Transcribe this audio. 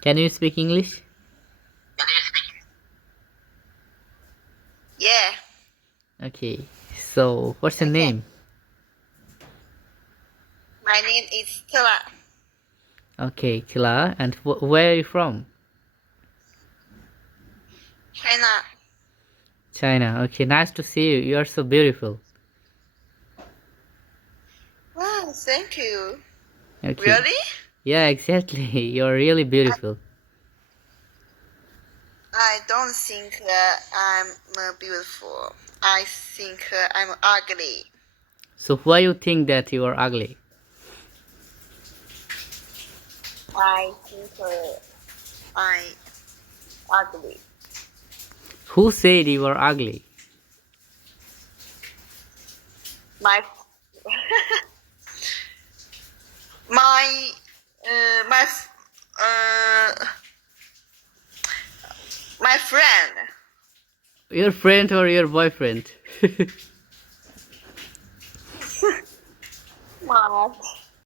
Can you speak English? Yeah, Okay. So, what's your I can. name? My name is Tala. Okay, Kila. And where are you from? China. China. Okay, nice to see you. You are so beautiful. Wow, thank you. Okay. Really? Yeah, exactly. You're really beautiful. I don't think I'm beautiful. I think I'm ugly. So, why you think that you are ugly? I think I'm ugly. Who said you are ugly? My my my uh my friend. Your friend or your boyfriend? What?